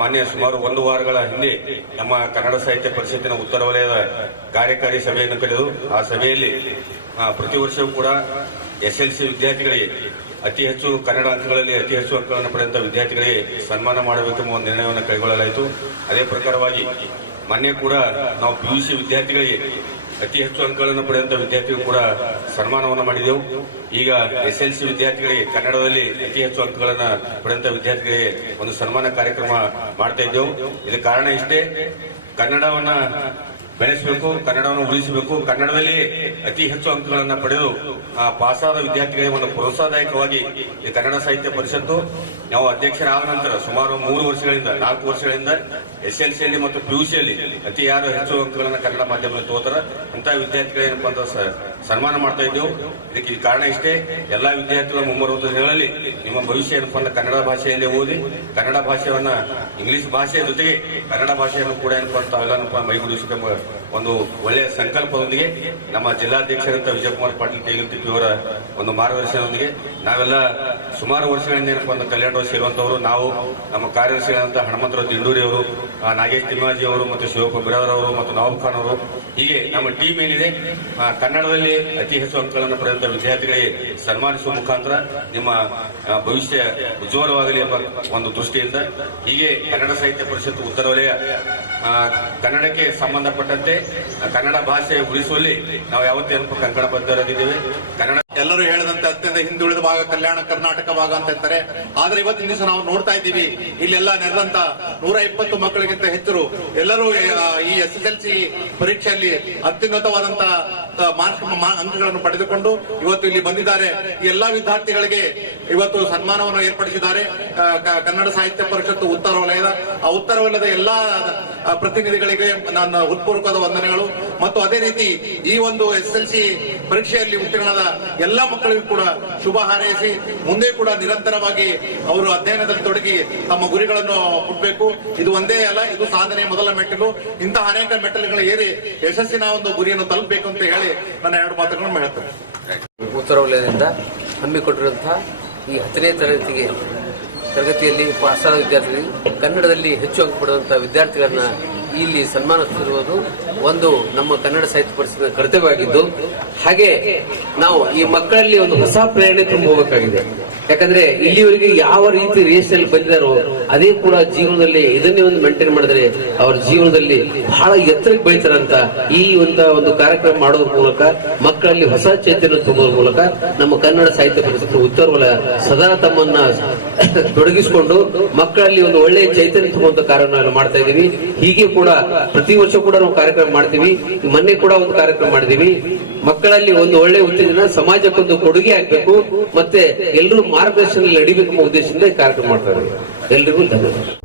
ಮಾನ್ಯ ಸುಮಾರು 1 ವಾರಗಳ ಹಿಂದೆ ನಮ್ಮ ಕನ್ನಡ ಸಾಹಿತ್ಯ ಪರಿಷತ್ತಿನ ಉತ್ತರ ವಲಯದ ಕಾರ್ಯಕಾರಿ ಸಭೆಯನ್ನು ಕರೆದು ಆ ಸಭೆಯಲ್ಲಿ ಪ್ರತಿ ವರ್ಷವೂ ಕೂಡ SLC ವಿದ್ಯಾರ್ಥಿಗಳಿಗೆ ಅತಿ ಹೆಚ್ಚು ಕನ್ನಡ ಅಂಕಗಳಲ್ಲಿ ಅತಿ ಹೆಚ್ಚು ಅಂಕಗಳನ್ನು ಪಡೆದಂತ ವಿದ್ಯಾರ್ಥಿಗಳಿಗೆ ಸನ್ಮಾನ ಮಾಡಬೇಕೆಂಬ ಒಂದು ನಿರ್ಣಯವನ್ನು ಕೈಗೊಳ್ಳಲಾಯಿತು. ಅದೇ ಪ್ರಕಾರವಾಗಿ ಮೊನ್ನೆ ಕೂಡ ನಾವು PUC ವಿದ್ಯಾರ್ಥಿಗಳಿಗೆ ಅತಿ ಹೆಚ್ಚು ಅಂಕಗಳನ್ನು ಪಡೆದಂತ ವಿದ್ಯಾರ್ಥಿಗಳು ಕೂಡ ಸನ್ಮಾನವನ್ನು ಮಾಡಿದೆವು. ಈಗ SLC ವಿದ್ಯಾರ್ಥಿಗಳಿಗೆ ಕನ್ನಡದಲ್ಲಿ ಅತಿ ಹೆಚ್ಚು ಅಂಕಗಳನ್ನು ಪಡೆದಂತ ವಿದ್ಯಾರ್ಥಿಗಳಿಗೆ ಒಂದು ಸನ್ಮಾನ ಕಾರ್ಯಕ್ರಮ ಮಾಡ್ತಾ ಇದ್ದೆವು. ಇದಕ್ಕೆ ಕಾರಣ ಇಷ್ಟೇ, ಕನ್ನಡವನ್ನ ಬೆಳೆಸಬೇಕು, ಕನ್ನಡವನ್ನು ಉಳಿಸಬೇಕು, ಕನ್ನಡದಲ್ಲಿ ಅತಿ ಹೆಚ್ಚು ಅಂಕಗಳನ್ನು ಪಡೆದು ಪಾಸಾದ ವಿದ್ಯಾರ್ಥಿಗಳಿಗೆ ಒಂದು ಪ್ರೋತ್ಸಾಹದಾಯಕವಾಗಿ ಈ ಕನ್ನಡ ಸಾಹಿತ್ಯ ಪರಿಷತ್ತು ನಾವು ಅಧ್ಯಕ್ಷರಾದ ನಂತರ ಸುಮಾರು 4 ವರ್ಷಗಳಿಂದ SLCಯಲ್ಲಿ ಮತ್ತು PUCಯಲ್ಲಿ ಅತಿ ಯಾರು ಹೆಚ್ಚು ಅಂಕಗಳನ್ನು ಕನ್ನಡ ಮಾಧ್ಯಮದಲ್ಲಿ ತಗೋತಾರ ಅಂತ ವಿದ್ಯಾರ್ಥಿಗಳೇನಪ್ಪ ಅಂತ ಸನ್ಮಾನ ಮಾಡ್ತಾ ಇದ್ದೆವು. ಇದಕ್ಕೆ ಕಾರಣ ಇಷ್ಟೇ, ಎಲ್ಲಾ ವಿದ್ಯಾರ್ಥಿಗಳ ಮುಂಬರುವ ದಿನಗಳಲ್ಲಿ ನಿಮ್ಮ ಭವಿಷ್ಯ ಏನಪ್ಪ ಅಂದ್ರೆ ಕನ್ನಡ ಭಾಷೆಯಲ್ಲೇ ಓದಿ, ಕನ್ನಡ ಭಾಷೆಯನ್ನ ಇಂಗ್ಲಿಷ್ ಭಾಷೆಯ ಜೊತೆಗೆ ಕನ್ನಡ ಭಾಷೆಯನ್ನು ಕೂಡ ಏನಪ್ಪ ಅಂತ ಅವೆಲ್ಲನಪ್ಪ ಮೈಗೂಡಿಸಬೇಕೆಂಬ ಒಂದು ಒಳ್ಳೆಯ ಸಂಕಲ್ಪದೊಂದಿಗೆ ನಮ್ಮ ಜಿಲ್ಲಾಧ್ಯಕ್ಷರಂತ ವಿಜಯಕುಮಾರ್ ಪಾಟೀಲ್ ತೇಗಲ್ತಿಪ್ಪಿ ಅವರ ಒಂದು ಮಾರ್ಗದರ್ಶನದೊಂದಿಗೆ ನಾವೆಲ್ಲ ಸುಮಾರು ವರ್ಷಗಳಿಂದ ಏನಪ್ಪ ಅಂದ್ರೆ ಕಲ್ಯಾಣ ಸೇರುವಂತವರು, ನಾವು ನಮ್ಮ ಕಾರ್ಯದರ್ಶಿಗಳಂತ ಹನುಮಂತರಾವ್ ದಿಂಡೂರಿ ಅವರು, ನಾಗೇಶ್ ತಿಮ್ಮಾಜಿ ಅವರು ಮತ್ತು ಶಿವಪ್ಪ ಬಿರಾದರ್ ಅವರು ಮತ್ತು ನವಾಬ್ ಖಾನ್ ಅವರು, ಹೀಗೆ ನಮ್ಮ ಟೀಮ್ ಏನಿದೆ ಕನ್ನಡದಲ್ಲಿ ಅತಿ ಹೆಚ್ಚು ಅಂಕಗಳನ್ನು ಪಡೆದಂತ ವಿದ್ಯಾರ್ಥಿಗಳಿಗೆ ಸನ್ಮಾನಿಸುವ ಮುಖಾಂತರ ನಿಮ್ಮ ಭವಿಷ್ಯ ಉಜ್ವಲವಾಗಲಿ ಎಂಬ ಒಂದು ದೃಷ್ಟಿಯಿಂದ ಹೀಗೆ ಕನ್ನಡ ಸಾಹಿತ್ಯ ಪರಿಷತ್ತು ಉತ್ತರ ವಲಯ ಕನ್ನಡಕ್ಕೆ ಸಂಬಂಧಪಟ್ಟಂತೆ ಕನ್ನಡ ಭಾಷೆ ಉಳಿಸುವಲ್ಲಿ ನಾವು ಯಾವತ್ತೇನು ಕಂಕಣಬದ್ಧರಾಗಿದ್ದೇವೆ. ಕನ್ನಡ ಎಲ್ಲರೂ ಹೇಳಿದಂತೆ ಅತ್ಯಂತ ಹಿಂದುಳಿದ ಭಾಗ ಕಲ್ಯಾಣ ಕರ್ನಾಟಕ ಭಾಗ ಅಂತ ಇರ್ತಾರೆ. ಆದ್ರೆ ಇವತ್ತಿನ ದಿವಸ ನಾವು ನೋಡ್ತಾ ಇದ್ದೀವಿ, ಇಲ್ಲೆಲ್ಲ ನೆರೆದಂತ 120 ಮಕ್ಕಳಿಗಿಂತ ಹೆಚ್ಚು ಎಲ್ಲರೂ ಈ SSLC ಪರೀಕ್ಷೆಯಲ್ಲಿ ಅತ್ಯುನ್ನತವಾದಂತ ಅಂಕಗಳನ್ನು ಪಡೆದುಕೊಂಡು ಇವತ್ತು ಇಲ್ಲಿ ಬಂದಿದ್ದಾರೆ. ಈ ಎಲ್ಲಾ ವಿದ್ಯಾರ್ಥಿಗಳಿಗೆ ಇವತ್ತು ಸನ್ಮಾನವನ್ನು ಏರ್ಪಡಿಸಿದ್ದಾರೆ ಕನ್ನಡ ಸಾಹಿತ್ಯ ಪರಿಷತ್ತು ಉತ್ತರ ವಲಯದ. ಆ ಉತ್ತರ ವಲಯದ ಎಲ್ಲಾ ಪ್ರತಿನಿಧಿಗಳಿಗೆ ನನ್ನ ಹೃತ್ಪೂರ್ವಕವಾದ ವಂದನೆಗಳು. ಮತ್ತು ಅದೇ ರೀತಿ ಈ ಒಂದು SSLC ಪರೀಕ್ಷೆಯಲ್ಲಿ ಉತ್ತೀರ್ಣದ ಎಲ್ಲಾ ಮಕ್ಕಳಿಗೂ ಕೂಡ ಶುಭ ಹಾರೈಸಿ ಮುಂದೆ ಕೂಡ ನಿರಂತರವಾಗಿ ಅವರು ಅಧ್ಯಯನದಲ್ಲಿ ತೊಡಗಿ ತಮ್ಮ ಗುರಿಗಳನ್ನು ಮುಟ್ಟಬೇಕು. ಇದು ಒಂದೇ ಅಲ್ಲ, ಇದು ಸಾಧನೆ ಮೊದಲ ಮೆಟ್ಟಿಲು. ಇಂತಹ ಅನೇಕ ಮೆಟ್ಟಲುಗಳು ಏರಿ ಯಶಸ್ಸಿನ ಒಂದು ಗುರಿಯನ್ನು ತಲುಪಬೇಕು ಅಂತ ಹೇಳಿ ನನ್ನ 2 ಮಾತುಗಳನ್ನು ಹೇಳ್ತೇನೆ. ಉತ್ತರ ವಲಯದಿಂದ ಹಮ್ಮಿಕೊಂಡಿರುವಂತಹ ಈ 10ನೇ ತರಗತಿಯಲ್ಲಿ ಪಾಸಾದ ವಿದ್ಯಾರ್ಥಿಗಳಿಗೆ ಕನ್ನಡದಲ್ಲಿ ಹೆಚ್ಚು ಅಂಕ ಪಡೆದಂತಹ ವಿದ್ಯಾರ್ಥಿಗಳನ್ನ ಇಲ್ಲಿ ಸನ್ಮಾನಿಸುತ್ತಿರುವುದು ಒಂದು ನಮ್ಮ ಕನ್ನಡ ಸಾಹಿತ್ಯ ಪರಿಷತ್ತಿನ ಕರ್ತವ್ಯವಾಗಿದ್ದು, ಹಾಗೆ ನಾವು ಈ ಮಕ್ಕಳಲ್ಲಿ ಒಂದು ಹೊಸ ಪ್ರೇರಣೆ ತುಂಬಬೇಕಾಗಿದೆ. ಯಾಕಂದ್ರೆ ಇಲ್ಲಿವರೆಗೆ ಯಾವ ರೀತಿ ರೇಸಲ್ಲಿ ಬಂದಿದ್ದಾರೋ ಅದೇ ಕೂಡ ಜೀವನದಲ್ಲಿ ಇದನ್ನೇ ಒಂದು ಮೇಂಟೈನ್ ಮಾಡಿದ್ರೆ ಅವರ ಜೀವನದಲ್ಲಿ ಬಹಳ ಎತ್ತರಕ್ಕೆ ಬೆಳೀತಾರಂತ ಈ ಒಂದು ಕಾರ್ಯಕ್ರಮ ಮಾಡೋದ್ರ ಮೂಲಕ ಮಕ್ಕಳಲ್ಲಿ ಹೊಸ ಚೈತನ್ಯ ತುಂಬುವ ಮೂಲಕ ನಮ್ಮ ಕನ್ನಡ ಸಾಹಿತ್ಯ ಪರಿಷತ್ತು ಉತ್ತರ ವಲಯ ಸದಾ ತಮ್ಮನ್ನ ತೊಡಗಿಸಿಕೊಂಡು ಮಕ್ಕಳಲ್ಲಿ ಒಂದು ಒಳ್ಳೆಯ ಚೈತನ್ಯ ತುಂಬುವಂತ ಕಾರ್ಯವನ್ನು ಮಾಡ್ತಾ ಇದ್ದೀವಿ. ಹೀಗೆ ಕೂಡ ಪ್ರತಿ ವರ್ಷ ಕೂಡ ನಾವು ಕಾರ್ಯಕ್ರಮ ಮಾಡ್ತೀವಿ. ಮೊನ್ನೆ ಕೂಡ ಒಂದು ಕಾರ್ಯಕ್ರಮ ಮಾಡಿದೀವಿ. ಮಕ್ಕಳಲ್ಲಿ ಒಂದು ಒಳ್ಳೆಯ ಉತ್ತೇಜನ, ಸಮಾಜಕ್ಕೊಂದು ಕೊಡುಗೆ ಆಗ್ಬೇಕು, ಮತ್ತೆ ಎಲ್ಲರೂ ಮಾರ್ಗದರ್ಶನದಲ್ಲಿ ನಡಿಬೇಕೆಂಬ ಉದ್ದೇಶದಿಂದ ಈ ಕಾರ್ಯಕ್ರಮ ಮಾಡ್ತಾರೆ. ಎಲ್ರಿಗೂ ಧನ್ಯವಾದ.